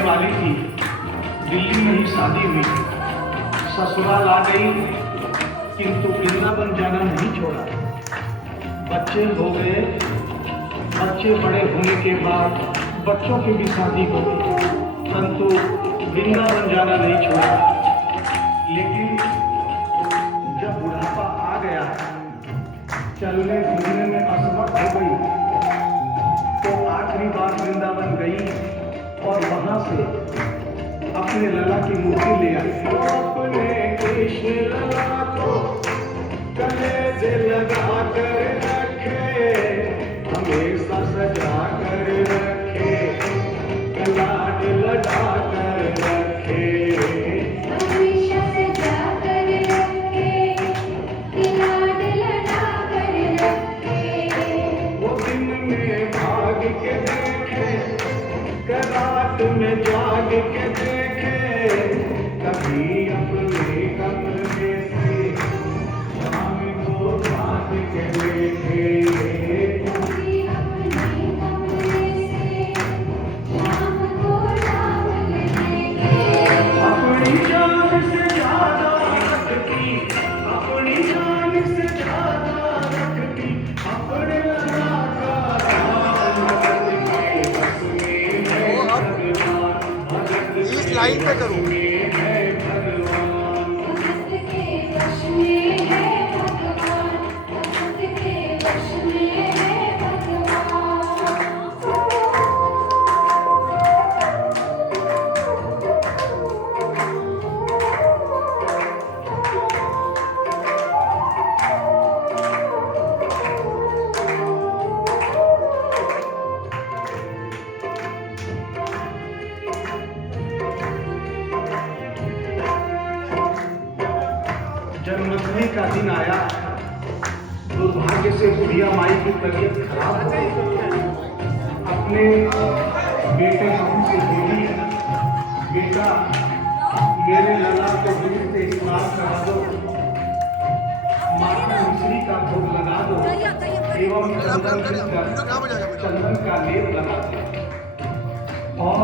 वाली थी, दिल्ली में ही शादी हुई, ससुराल आ गई, किंतु वृंदावन जाना नहीं छोड़ा। बच्चे हो गए, बच्चे बड़े होने के बाद बच्चों की भी शादी हो गई, परंतु वृंदावन जाना नहीं छोड़ा। लेकिन जब बुढ़ापा आ गया, चलने फिरने में असमर्थ हो गई, तो आखिरी बार वृंदावन गई और वहां से अपने लला की मूर्ति ले आई। अपने कृष्ण लला को गले से लगा कर रखे, हमेशा सजा कर रखे, लाड लड़ा कर रखे, हमेशा सजा कर रखे, लाड लड़ा कर रखे। वो दिन में भाग के देखे, रात में जाग के देखे, कभी अपने कमरे से शाम को भाग के देखे, कभी अपने कमरे से शाम को जाग के देखे। अपनी जान से ज्यादा रखती, अपनी जान से ज्यादा रखती, अपने लला का नाम के बस में है भगवान, भगत इस लाइन पे करूँ। में है भगवान। भगत के वश में है भगवान, भगत के वश में है भगवान। जन्मदिन का दिन आया, दुर्भाग्य से बुढ़िया माई की तबीयत खराब हो गई। अपने बेटे बहू से बोली, बेटा मेरे लला को दूध से स्नान करा दो, माता मिश्री का भोग लगा दो एवं चंदन का लेप लगा दो, और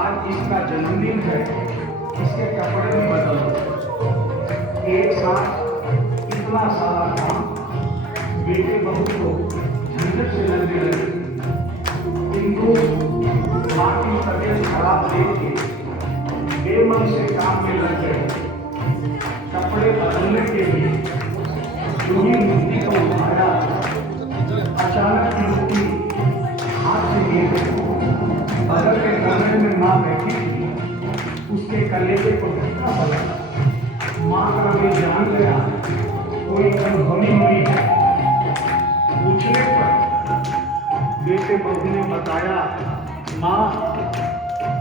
आज इसका जन्मदिन है, इसके कपड़े में बदल दो। एक साथ इतना सारा काम बेटे बहू को झंझट से लगने लगे, इनको माँ की तबीयत खराब देख के बेमन से काम में लग गए। कपड़े बदलने के लिए दूरी मूर्ति को उठाया, अचानक मूर्ति हाथ से गिर गई। बगल के कमरे में माँ बैठी थी, उसके कलेजे को धक्का लगा। माँ का भी जान गया कोई अनहोनी हुई है। पूछने पर बेटे बहू ने बताया, माँ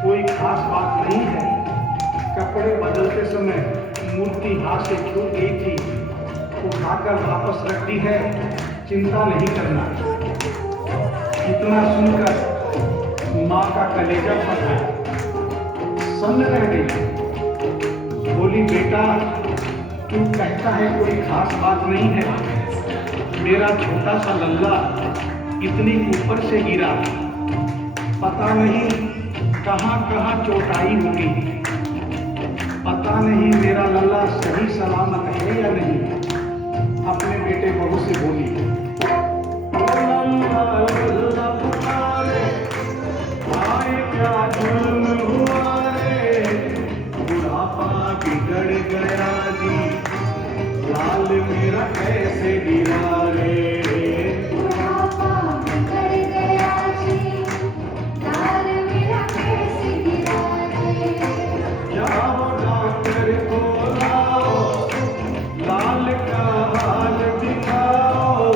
कोई खास बात नहीं है, कपड़े बदलते समय मूर्ति हाथ से छूट गई थी, उठाकर वापस रख दी है, चिंता नहीं करना। इतना सुनकर माँ का कलेजा फट गया, सन्न रह गई। बोली, बेटा तू कहता है कोई खास बात नहीं है, मेरा छोटा सा लल्ला इतनी ऊपर से गिरा, पता नहीं कहाँ कहाँ चोट आई होगी। पता नहीं मेरा लल्ला सही सलामत है या नहीं। अपने बेटे बहू से बोली, लल्ला लल्ला पुकारे, आए क्या जुल्म हुआ रे, बुढ़ापा बिगड़ गया जी, लाल मेरा कैसे गिरा रे। बुढ़ापा बिगड़ गया जी, लाल मेरा कैसे गिरा रे। जाओ डॉक्टर को लाओ, लाल का हाल दिखाओ,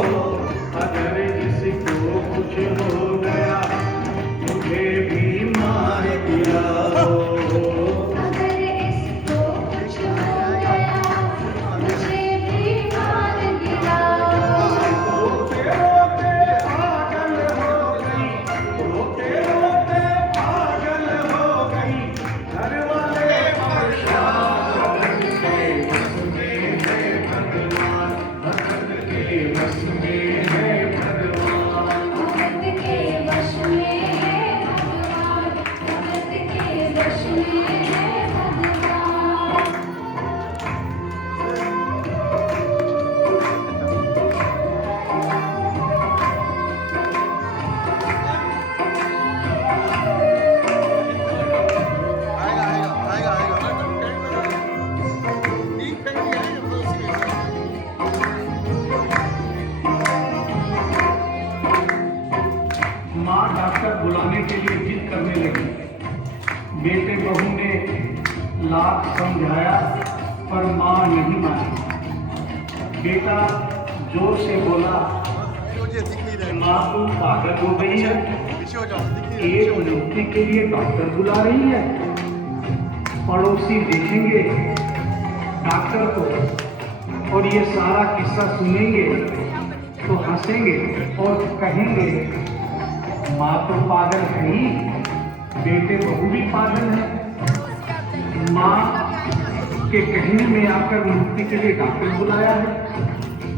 अगर इसको कुछ हो गया मुझे भी मार गिराओ। अगर इसको कुछ हो गया मुझे भी मार गिराओ। रोते रोते पागल हो गई, रोते रोते पागल हो गई, घर वाले परेशान, भगत के वश में है भगवान, भगत के वश में है भगवान। माँ डॉक्टर बुलाने के लिए जिद करने लगी। बेटे बहू ने लाख समझाया पर माँ नहीं मानी। बेटा जोर से बोला, माँ तू पागल हो गई है, एक नियुक्ति के लिए डॉक्टर बुला रही है। पड़ोसी देखेंगे डॉक्टर को और ये सारा किस्सा सुनेंगे तो हंसेंगे और कहेंगे माँ तो पागल है ही, बेटे बहू भी पागल है। माँ के कहने में आकर नियुक्ति के लिए डॉक्टर बुलाया है।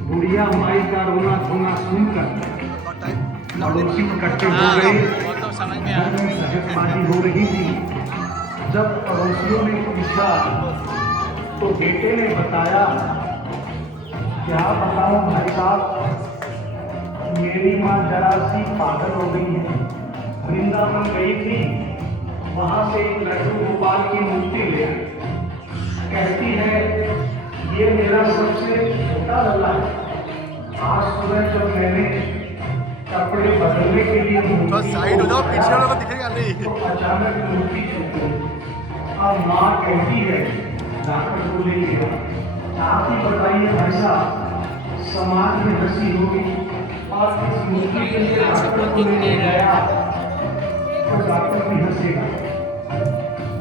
बुढ़िया माई का रोना धोना सुनकर पड़ोसी इकट्ठे हो गए। घर में सहजबाजी हो रही थी। जब पड़ोसियों ने पूछा तो बेटे ने बताया, क्या बताऊं भाई साहब, मेरी माँ जरा सी पागल हो गई है। वृंदावन गई थी, वहां से एक लड्डू गोपाल की मूर्ति ले आई। कहती है ये मेरा सबसे छोटा लल्ला है। आज सुबह जब मैंने कपड़े बदलने के लिए मूर्ति साइड हो जाओ, को पीछे वालों को दिखेगा नहीं। तो अचानक मूर्ति छूट गई। अब माँ कहती है डॉक्टर को ले गया। आप ही बताइए भाई साहब, समाज में हंसी होगी और इस मूर्ति के लिए डॉक्टर को ले गया तो डॉक्टर भी हंसेगा।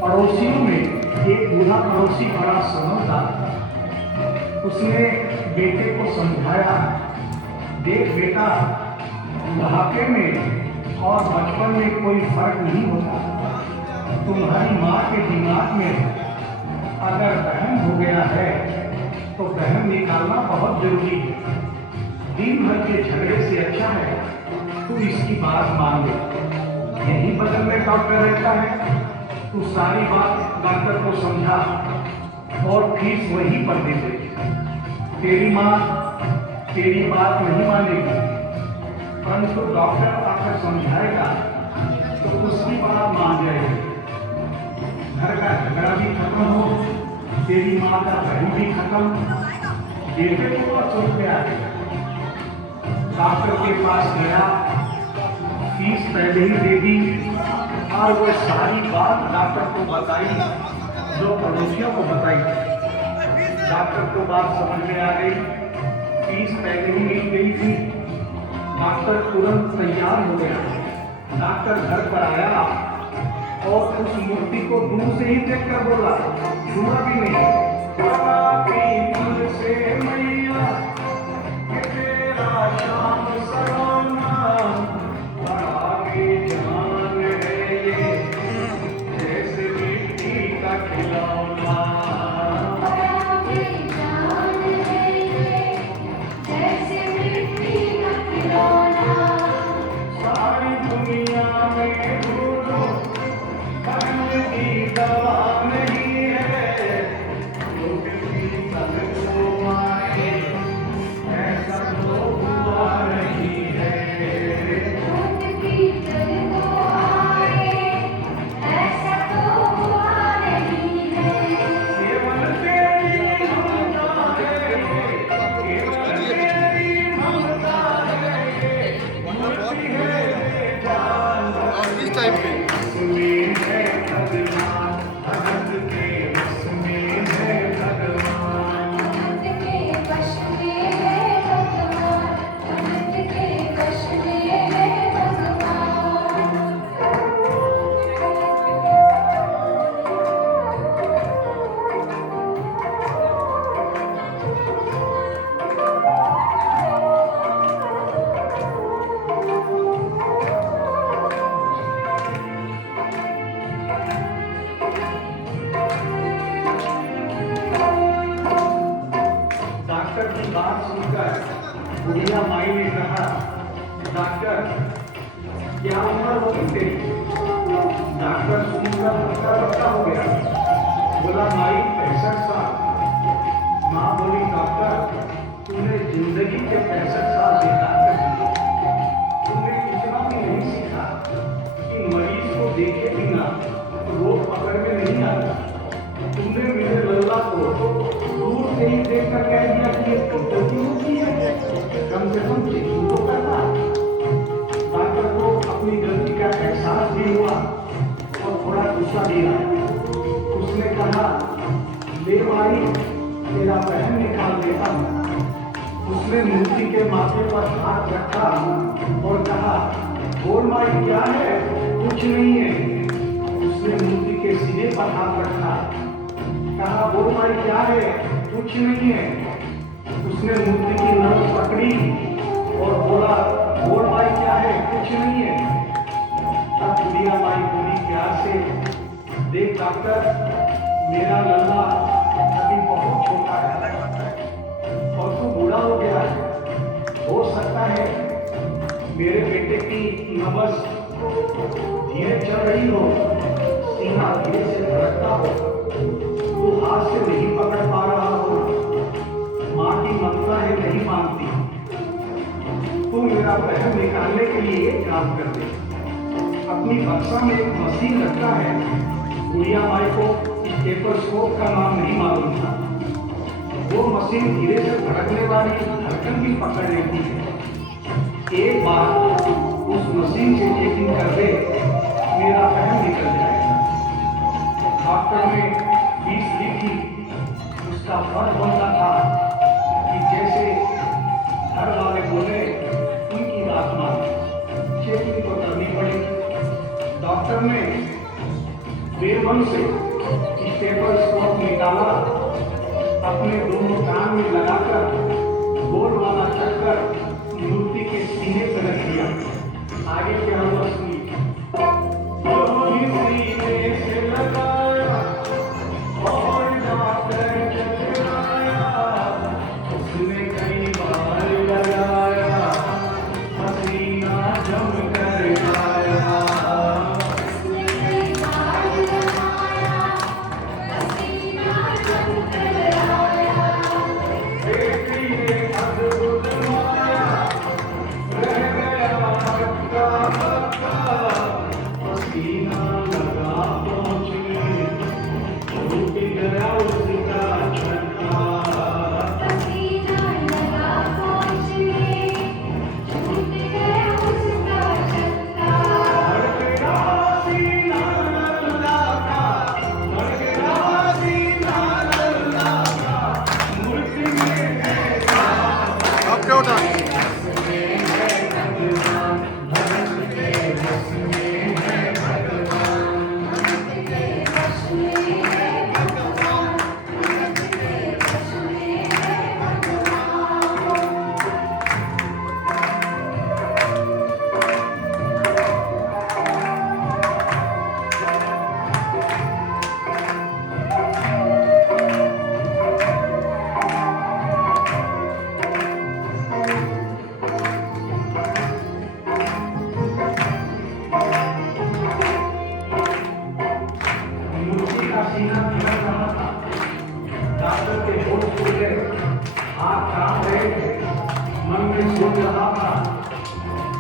पड़ोसियों में एक बूढ़ा पड़ोसी बड़ा समझदार था। उसने बेटे को समझाया, देख बेटा, बुढ़ापे में और बचपन में कोई फर्क नहीं होता। तुम्हारी माँ के दिमाग में अगर वहम हो गया है तो वहम निकालना बहुत जरूरी है। दिन भर के झगड़े से अच्छा है तू इसकी बात मान ले। यही बगल में डॉक्टर रहता है, तू सारी बात डॉक्टर को समझा और फीस वहीं पर दे दे। तेरी माँ तेरी बात नहीं मानेगी, परंतु डॉक्टर आकर समझाएगा तो उसकी बात मान जाएगी। घर का झगड़ा भी खत्म हो, तेरी माँ का भय भी खत्म, बेटे को और सोच में आ गया। डॉक्टर के पास गया, फीस पहले ही दे दी और वो सारी बात डॉक्टर को बताई जो पड़ोसियों को बताई। डॉक्टर को बात समझ में आ गई, फीस पहले ही मिल गई थी। डॉक्टर तुरंत तैयार हो गया। डॉक्टर घर पर आया और उस मूर्ति को दूर से ही देख कर बोला, छूना भी नहीं, से मैया ये तेरा शाम सराहना, बड़ा बेजान है ये, जैसे मिट्टी का खिलौना। बड़ा बेजान है ये, जैसे मिट्टी का खिलौना। सारी दुनिया में ढूंढो, बहन की दवा नहीं है, बुढ़िया माई ने कहा, डॉक्टर क्या उम्र हो गई? डॉक्टर सुनकर हल्का बच्चा हो गया, बोला माई 65 साल। माँ बोली डॉक्टर तूने जिंदगी के 65 साल बेकार कर दिए। तूने इतना भी नहीं सीखा कि मरीज को देखे बिना रोग पकड़ में नहीं आता। तुमने मेरे लल्ला को दूर से ही देख कर कह दिया कि ये पद्धति होती है, कम से कम चेकिंग तो करना। डॉक्टर को अपनी गलती का एहसास भी हुआ और थोड़ा गुस्सा भी आया। उसने कहा ले माई तेरा बहन निकाल देता हूँ। उसने मूर्ति के माथे पर हाथ रखा और कहा बोल माई क्या है? कुछ नहीं है। उसने मूर्ति के सीने पर हाथ रखा, कहा बोल माई क्या है? कुछ नहीं है। उसने मूर्ति की नस पकड़ी और बोला बोल माई क्या है? कुछ नहीं है। तब बुढ़िया माई बोली प्यार से, देख डॉक्टर मेरा लल्ला अभी बहुत छोटा है और तू बूढ़ा हो गया है। हो सकता है मेरे बेटे की नब्ज धीरे चल रही हो, सीना धीरे से धड़कता हो, तू हाथ से नहीं पकड़ पा रहा हो, माँ की ममता है नहीं मानती। तू मेरा बहन निकालने के लिए एक काम कर दे, अपनी बक्सा में एक मशीन रखता है। बुढ़िया माई को स्टेथोस्कोप का नाम नहीं मालूम था। वो मशीन धीरे से धड़कने वाली धड़कन भी पकड़ लेती है। एक बार उस मशीन से चेकिंग कर दे, मेरा बहन निकल जाएगा। डॉक्टर ने फीस लिखी। उसका फर्ज बनता था कि जैसे घर वाले बोले उनकी बात माने, चेकिंग तो करनी पड़ी। डॉक्टर ने बेमन से स्टेथोस्कोप निकाला, अपने दोनों कान में लगाकर गोल वाला चक्कर मूर्ति के सीने पर रख दिया। आगे क्या हुआ सुनिए। सीने से लगाया और डॉक्टर चलाया, उसने कई बार लगाया, पसीना जम कर आया।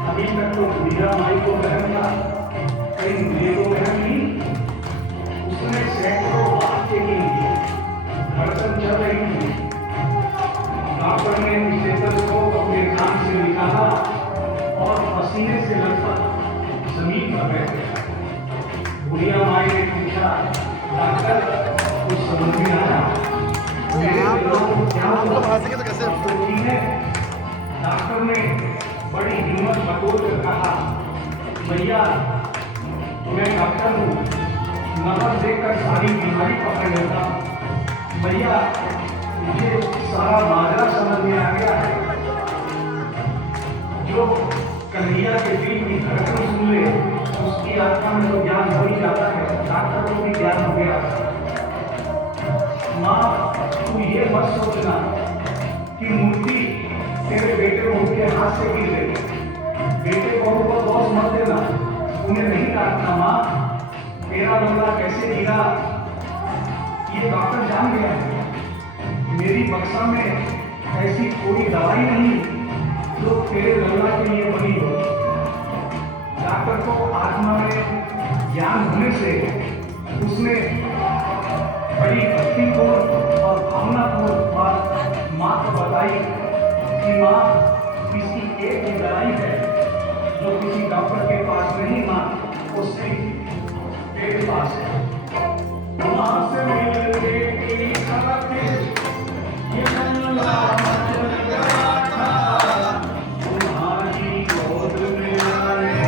अभी तक तो बुढ़िया माई को बहन था, कहीं मुझे को बहन नहीं। उसने सैकड़ों बार चेकिंग की, धड़कन चल रही थी। डॉक्टर ने स्टेथोस्कोप अपने कान से निकाला और पसीने से लथपथ जमीन पर बैठ गया। बुढ़िया माई ने पूछा डॉक्टर कुछ समझ में आया? क्या है? डॉक्टर ने बड़ी हिम्मत बटोर कर कहा भैया मैं डॉक्टर हूँ, नंबर देखकर सारी बीमारी पकड़ लेता हूँ। भैया मुझे सारा माजरा समझ में आ गया है। जो कन्हैया के दिल की धड़कन सुन ले उसकी आत्मा में तो ज्ञान हो ही जाता है। डॉक्टर को भी ज्ञान हो गया। माँ तू ये मत सोचना कि मूर्ति मेरे बेटे बहू के हाथ से गिर गई। बेटे बहू को दोष मत देना, उन्हें नहीं डांटना। माँ, मेरा लल्ला कैसे गिरा ये डॉक्टर जान गया है। मेरी बक्सा में ऐसी कोई दवाई नहीं जो तेरे लल्ला के लिए बनी हो। डॉक्टर को आत्मा में ज्ञान होने से उसने बड़ी भक्तिपूर्ण और भावनापूर्ण बात माँ को बताई कि माँ, किसी एक की लड़ाई है जो किसी डॉक्टर के पास नहीं, माँ वो सिर्फ तेरे पास है। माँ से मिलने की खातिर ये लल्ला मचल गया था, तुम्हारी गोद में आने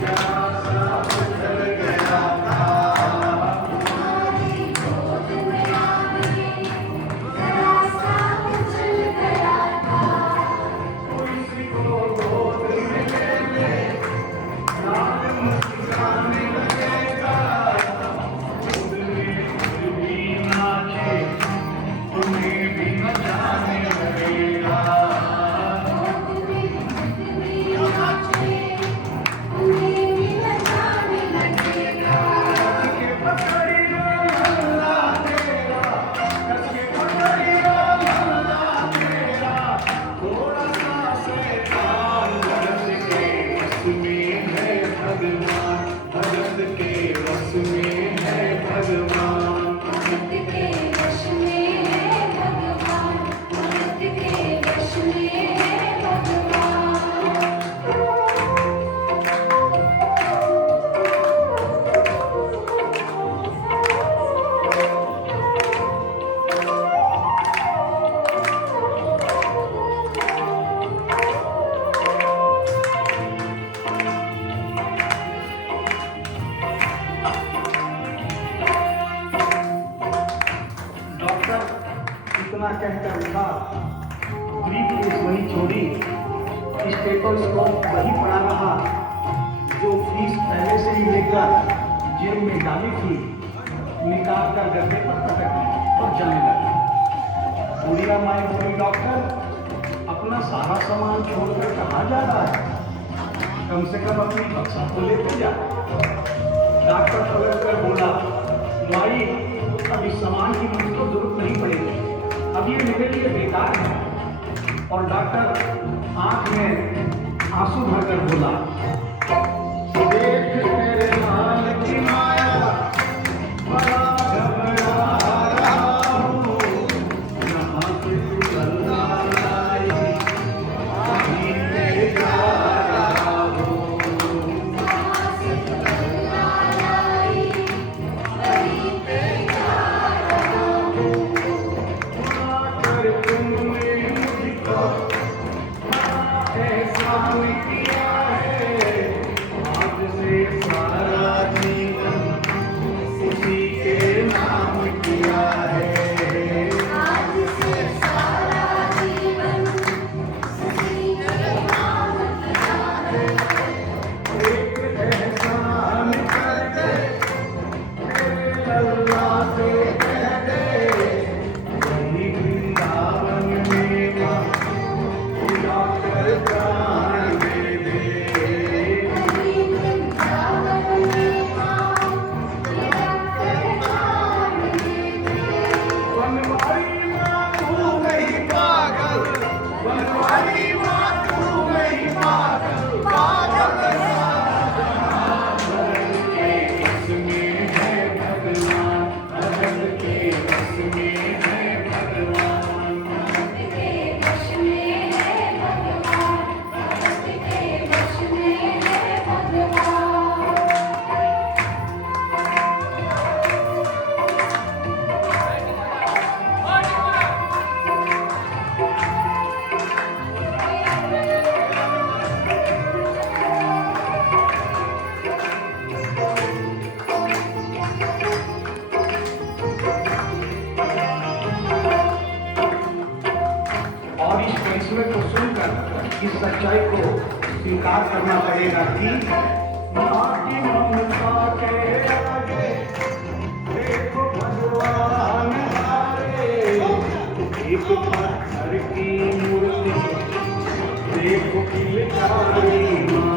जरा सा उछल गया था। तुम्हारी गोद में आने जरा सा उछल गया था। किसी को गोद में ले ले, लाल मुस्कुराने लगेगा, खुद में खुद भी नाचे, तुम्हें भी नचाने लगेगा। उन्हें भी नचाने लगेगा। के पकड़ी लल्ला तेरा, कस के पकड़ी लल्ला तेरा, थोड़ा सा शैतान भगत के वश में है भगवान, भगत के वश में है भगवान। भक्त के वश में है भगवान, भक्त के वश में है भगवान। डॉक्टर इतना कहकर उठा, ब्रीफकेस वही छोड़ी, स्टेथोस्कोप वही पड़ा रहा जो फीस पहले से ही लेकर जेब में डाली थी, निकाल कर गद्दे पर पटक दी और जाने लगी। बुढ़िया माई बोली, डॉक्टर अपना सारा सामान छोड़कर कहाँ जा रहा है, कम से कम अपनी बक्सा तो लेते जा। डॉक्टर पलट कर बोला, माई अब इस सामान की मुझे तो जरूरत नहीं पड़ेगी, अब ये मेरे लिए बेकार है। और डॉक्टर आंख में आंसू भरकर बोला, देख मेरे हाल की माया, बड़ा घबरा रहा हूँ, यहाँ से तू लल्ला लाई, कहीं ले जा रहा हूँ। कर तुमने मुझको एहसान किया है, आज से सारा जीवन उसी के नाम किया है। आज से सारा जीवन उसी के नाम किया है। एक एहसान कर दे, मेरे लल्ला से कह दे, वही वृंदावन में माँ खिला कर प्राण दे दे। वही वृंदावन में माँ खिला कर प्राण दे दे। बनवारी माँ तू नहीं पागल, बनवारी माँ तू नहीं पागल, पागल भगत के वश में है भगवान, भगत के वश में है भगवान। भक्त के वश में है भगवान, भक्त के वश में है भगवान। और इस फैसले को सुनकर इस सच्चाई को स्वीकार करना पड़ेगा कि माँ की ममता के आगे देखो भगवान हारे, एक पत्थर की मूर्ति देखो कि बेचारी माँ